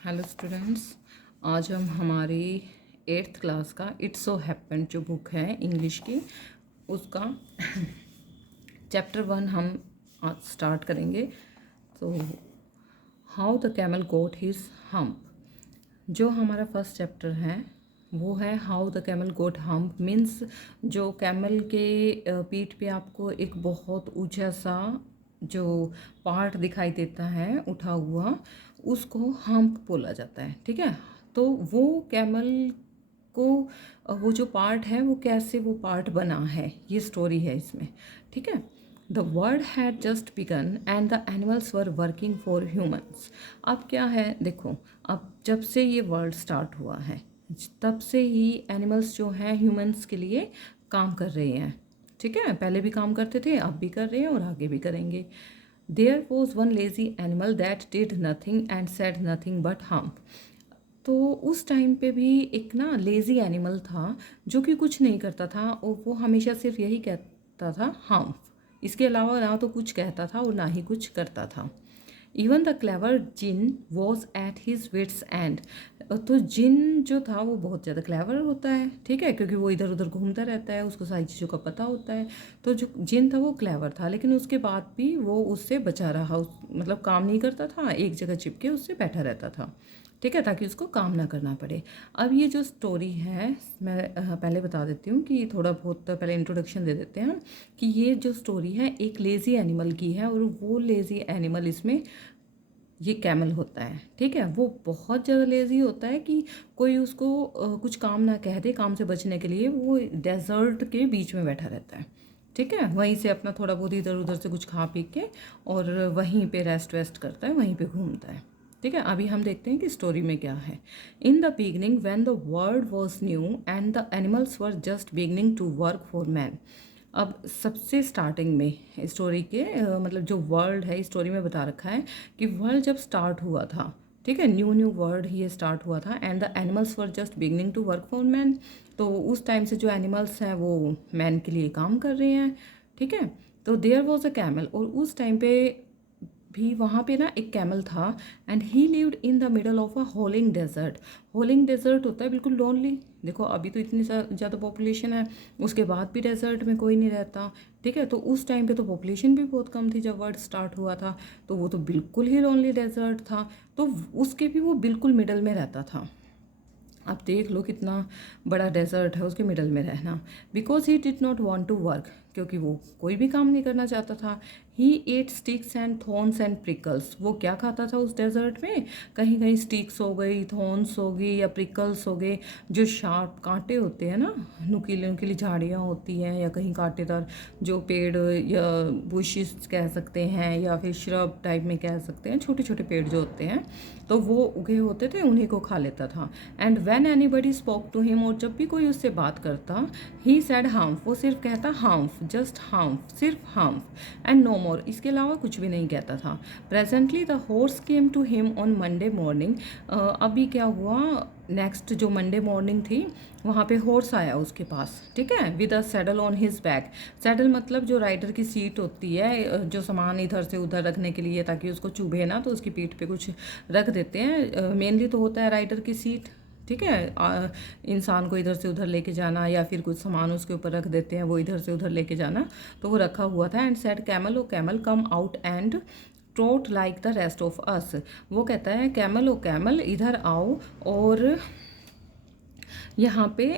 Hello students. आज हम हमारी 8th क्लास का इट्स सो हैपेंड जो बुक है इंग्लिश की उसका चैप्टर 1 हम आज स्टार्ट करेंगे। तो how the camel got his hump. जो हमारा फर्स्ट चैप्टर है वो है how the camel got hump. Means जो कैमल के पीठ पे आपको एक बहुत ऊंचा सा जो पार्ट दिखाई देता है उठा हुआ, उसको हम्प बोला जाता है। ठीक है, तो वो कैमल को वो जो पार्ट है वो कैसे वो पार्ट बना है, ये स्टोरी है इसमें। ठीक है, the world had just begun and the animals were working for humans. अब क्या है देखो, अब जब से ये वर्ल्ड स्टार्ट हुआ है तब से ही एनिमल्स जो हैं ह्यूमंस के लिए काम कर रहे हैं। ठीक है, पहले भी काम करते थे, अब भी कर रहे हैं और आगे भी करेंगे। There was one lazy animal that did nothing and said nothing but hump. तो उस टाइम पे भी एक ना लेज़ी एनिमल था जो कि कुछ नहीं करता था और वो हमेशा सिर्फ यही कहता था हम्प। इसके अलावा ना तो कुछ कहता था और ना ही कुछ करता था। Even the clever djinn was at his wits end. तो जिन जो था वो बहुत ज़्यादा क्लेवर होता है, ठीक है, क्योंकि वो इधर उधर घूमता रहता है, उसको सारी चीज़ों का पता होता है। तो जो जिन था वो क्लेवर था, लेकिन उसके बाद भी वो उससे बचा रहा, मतलब काम नहीं करता था, एक जगह चिपके उससे बैठा रहता था। ठीक है, ताकि उसको काम ना करना पड़े। अब ये जो स्टोरी है मैं पहले बता देती हूँ कि थोड़ा बहुत पहले इंट्रोडक्शन दे देते हैं कि ये जो स्टोरी है एक लेज़ी एनिमल की है और वो लेज़ी एनिमल इसमें ये कैमल होता है। ठीक है, वो बहुत ज़्यादा लेज़ी होता है कि कोई उसको कुछ काम ना कह दे, काम से बचने के लिए वो डेजर्ट के बीच में बैठा रहता है। ठीक है, वहीं से अपना थोड़ा बहुत इधर उधर से कुछ खा पी के और वहीं पे रेस्ट वेस्ट करता है, वहीं पे घूमता है। ठीक है, अभी हम देखते हैं कि स्टोरी में क्या है। In the beginning when the world was new and the animals were just beginning to work for man. अब सबसे स्टार्टिंग में स्टोरी के मतलब जो वर्ल्ड है स्टोरी में बता रखा है कि वर्ल्ड जब स्टार्ट हुआ था, ठीक है, न्यू न्यू वर्ल्ड ये स्टार्ट हुआ था and the animals were just beginning to work for man. तो उस टाइम से जो एनिमल्स हैं वो मैन के लिए काम कर रहे हैं। ठीक है, तो देयर वॉज अ कैमल, और उस टाइम पे भी वहाँ पे ना एक कैमल था and he lived in the middle of a howling desert. Howling desert होता है बिल्कुल लोनली। देखो अभी तो इतनी ज़्यादा पॉपुलेशन है, उसके बाद भी डेजर्ट में कोई नहीं रहता। ठीक है, तो उस टाइम पे तो पॉपुलेशन भी बहुत कम थी जब वर्ल्ड स्टार्ट हुआ था, तो वो तो बिल्कुल ही लोनली डेजर्ट था। तो उसके भी वो बिल्कुल मिडल में रहता था। आप देख लो कितना बड़ा डेजर्ट है, उसके मिडल में रहना। Because he did not want to work, क्योंकि वो कोई भी काम नहीं करना चाहता था। He ate sticks and thorns and prickles. वो क्या खाता था उस डेजर्ट में, कहीं कहीं स्टिक्स हो गई, थॉर्न्स हो गई या प्रिकल्स हो गए, जो शार्प कांटे होते हैं ना, नुकीली नुकीली झाड़ियाँ होती हैं या कहीं कांटेदार जो पेड़ या बुशिस कह सकते हैं या फिर श्रब टाइप में कह सकते हैं, छोटे छोटे पेड़ जो होते हैं, तो वो उगे होते थे, उन्हीं को खा लेता था। And when anybody spoke to him, और जब भी कोई उससे बात करता, ही सैड हार्म्फ, वो सिर्फ कहता हार्म्फ, जस्ट हार्म्फ, सिर्फ हार्म्फ एंड नो मोर, इसके अलावा कुछ भी नहीं कहता था। Presently the horse came to him on Monday morning. अभी क्या हुआ, नेक्स्ट जो मंडे मॉर्निंग थी वहाँ पे हॉर्स आया उसके पास। ठीक है, with a saddle on his back. Saddle मतलब जो राइडर की सीट होती है, जो सामान इधर से उधर रखने के लिए ताकि उसको चुभे ना, तो उसकी पीठ पे कुछ रख देते हैं। मेनली तो होता है राइडर की सीट। ठीक है, इंसान को इधर से उधर लेके जाना या फिर कुछ सामान उसके ऊपर रख देते हैं, वो इधर से उधर लेके जाना, तो वो रखा हुआ था। And said camel, O camel come out and trot like the rest of us. वो कहता है कैमल, ओ कैमल इधर आओ और यहाँ पे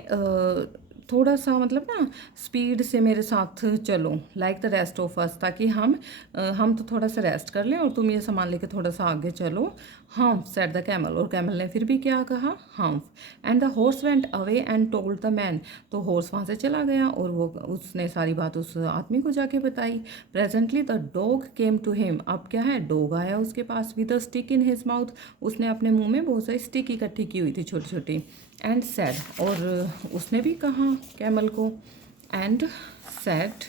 थोड़ा सा मतलब ना स्पीड से मेरे साथ चलो, लाइक द रेस्ट ऑफ अस, ताकि हम तो थोड़ा सा रेस्ट कर लें और तुम ये सामान लेके थोड़ा सा आगे चलो। हम्फ सेड द कैमल, और कैमल ने फिर भी क्या कहा, humph. And the horse went away and told the man, तो हॉर्स वहाँ से चला गया और वो उसने सारी बात उस आदमी को जाके बताई। Presently the dog came to him, अब क्या है, डॉग आया उसके पास, with a stick in his mouth, उसने अपने मुंह में बहुत सारी स्टिक इकट्ठी की हुई थी छोटी छोटी। एंड सैड, और उसने भी कहा कैमल को, and said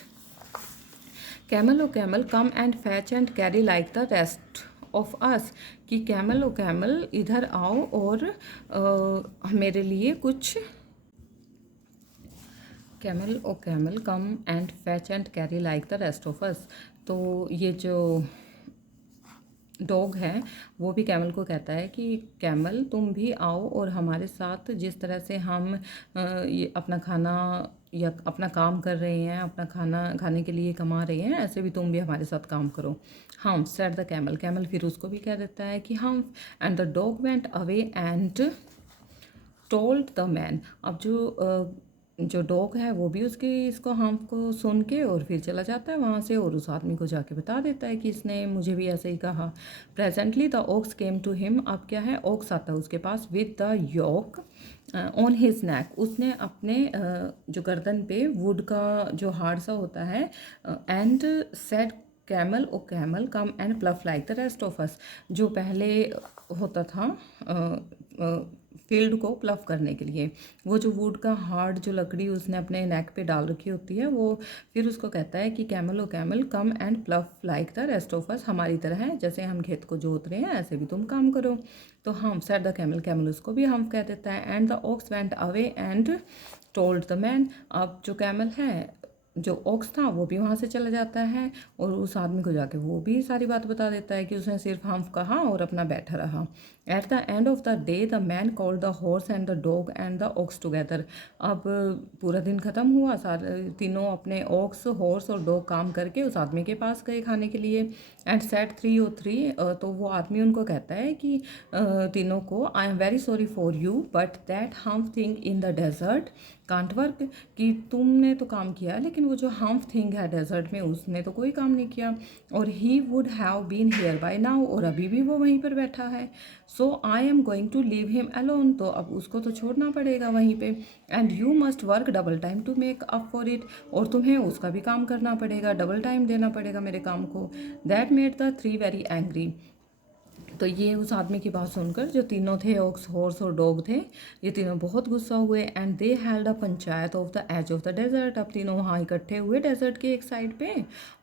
camel, O camel come and fetch and carry like the rest of us, कि कैमल, ओ कैमल इधर आओ और मेरे लिए कुछ, camel, O camel come and fetch and carry like the rest of us. तो ये जो डॉग है वो भी कैमल को कहता है कि कैमल तुम भी आओ और हमारे साथ जिस तरह से हम ये अपना खाना या अपना काम कर रहे हैं, अपना खाना खाने के लिए कमा रहे हैं, ऐसे भी तुम भी हमारे साथ काम करो। हम सेड द कैमल, कैमल फिर उसको भी कह देता है कि हम। And the dog went away and told the man. अब जो डॉग है वो भी उसकी इसको हार्म को सुन के और फिर चला जाता है वहाँ से और उस आदमी को जाके बता देता है कि इसने मुझे भी ऐसे ही कहा। Presently the ox came to him. अब क्या है, ओक्स आता है उसके पास with the yoke on his neck. उसने अपने जो गर्दन पे वुड का जो हार्ड सा होता है, and said camel O camel come and plough like the rest of us. जो पहले होता था फील्ड को प्लफ करने के लिए, वो जो वुड का हार्ड जो लकड़ी उसने अपने नेक पे डाल रखी होती है, वो फिर उसको कहता है कि camel O camel come and plough like the rest of us. हमारी तरह है, जैसे हम खेत को जोत रहे हैं ऐसे भी तुम काम करो। तो हम सेड द कैमल, कैमल उसको भी हम कह देता है। And the ox went away and told the man. अब जो कैमल है, जो ओक्स था, वो भी वहाँ से चला जाता है और उस आदमी को जाके वो भी सारी बात बता देता है कि उसने सिर्फ हम कहा और अपना बैठा रहा। At the end of the day the man called the horse and the dog and the ox together. अब पूरा दिन ख़त्म हुआ, सारे तीनों अपने ओक्स, हॉर्स और डॉग काम करके उस आदमी के पास गए खाने के लिए। एंड सेट 303, तो वो आदमी उनको कहता है कि तीनों को, I am very sorry for you but that humph thing in the desert can't work. कि तुमने तो काम किया लेकिन वो जो हम्फ थिंग है डेजर्ट में, उसने तो कोई काम नहीं किया। और he would have been here by now, और अभी भी वो वहीं पर बैठा है। So I am going to leave him alone, तो अब उसको तो छोड़ना पड़ेगा वहीं पे। And you must work double time to make up for it, और तुम्हें उसका भी काम करना पड़ेगा, डबल टाइम देना पड़ेगा मेरे काम को। That made the three very angry. तो ये उस आदमी की बात सुनकर जो तीनों थे, ओक्स, हॉर्स और डॉग थे, ये तीनों बहुत गुस्सा हुए। And they held a panchayat of the edge of the desert. अब तीनों वहाँ इकट्ठे हुए डेजर्ट के एक साइड पे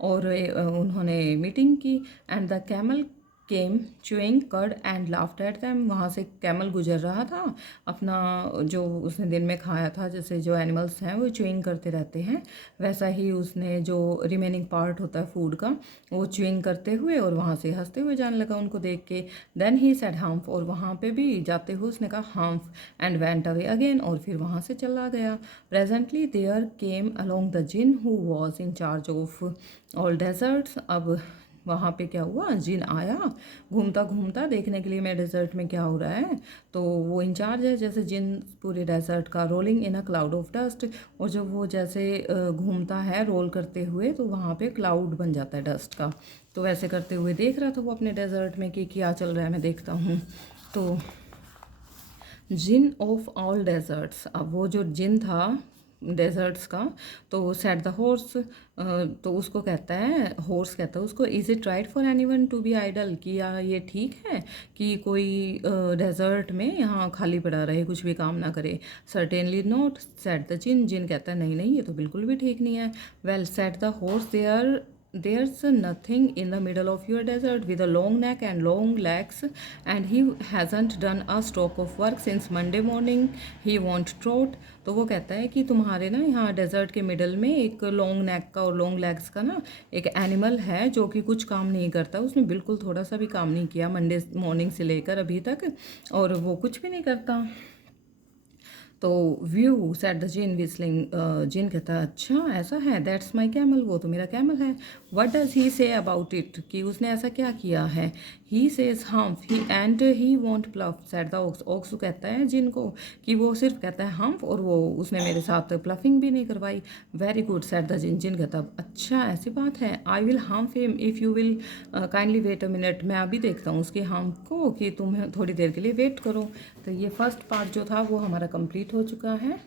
और उन्होंने मीटिंग की। And the camel came chewing cud and laughed at them. वहाँ से कैमल गुजर रहा था, अपना जो उसने दिन में खाया था, जैसे जो एनिमल्स हैं वो च्यूइंग करते रहते हैं, वैसा ही उसने जो रिमेनिंग पार्ट होता है फूड का वो च्यूइंग करते हुए और वहाँ से हंसते हुए जाने लगा उनको देख के। देन ही सेड हम्फ, और वहाँ पे भी जाते हुए उसने कहा humph. And went away again, और फिर वहाँ से चला गया। Presently there came along the djinn who was in charge of all deserts. अब वहाँ पे क्या हुआ, जिन आया घूमता घूमता देखने के लिए मैं डेजर्ट में क्या हो रहा है। तो वो इंचार्ज है जैसे जिन पूरे डेजर्ट का, rolling in a cloud of dust. और जब वो जैसे घूमता है रोल करते हुए तो वहाँ पे क्लाउड बन जाता है डस्ट का। तो वैसे करते हुए देख रहा था वो अपने डेजर्ट में कि क्या चल रहा है, मैं देखता हूँ। तो जिन ऑफ ऑल डेजर्ट्स, अब वो जो जिन था डेजर्ट्स का, तो सेट द हॉर्स, तो उसको कहता है, हॉर्स कहता है उसको, is it right for anyone to be idle, कि या ये ठीक है कि कोई डेजर्ट में यहाँ खाली पड़ा रहे, कुछ भी काम ना करे। Certainly not, set the djinn, djinn कहता है नहीं नहीं ये तो बिल्कुल भी ठीक नहीं है। Well set the horse, there's nothing in the middle of your desert with a long neck and long legs, and he hasn't done a stroke of work since Monday morning. He won't trot. तो वो कहता है कि तुम्हारे ना यहाँ desert के middle में एक लॉन्ग नेक का और लॉन्ग लेग्स का ना एक एनिमल है जो कि कुछ काम नहीं करता, उसने बिल्कुल थोड़ा सा भी काम नहीं किया मंडे मॉर्निंग से लेकर अभी तक, और वो कुछ भी नहीं करता। तो whew said the Djinn whistling, Djinn कहता है अच्छा ऐसा है, दैट्स माई कैमल, वो तो मेरा कैमल है। What does he say about it, कि उसने ऐसा क्या किया है। He says humph he and he won't plough, said the ox, ox कहता है जिन को कि वो सिर्फ कहता है हम्फ और वो उसने मेरे साथ प्लफिंग भी नहीं करवाई। Very good said the djinn, djinn कहता अच्छा ऐसी बात है। I will humph him if you will kindly wait a minute, मैं अभी देखता हूँ उसके हम्फ को कि तुम थोड़ी देर के लिए वेट करो। तो ये फर्स्ट पार्ट जो था वो हमारा कंप्लीट हो चुका है।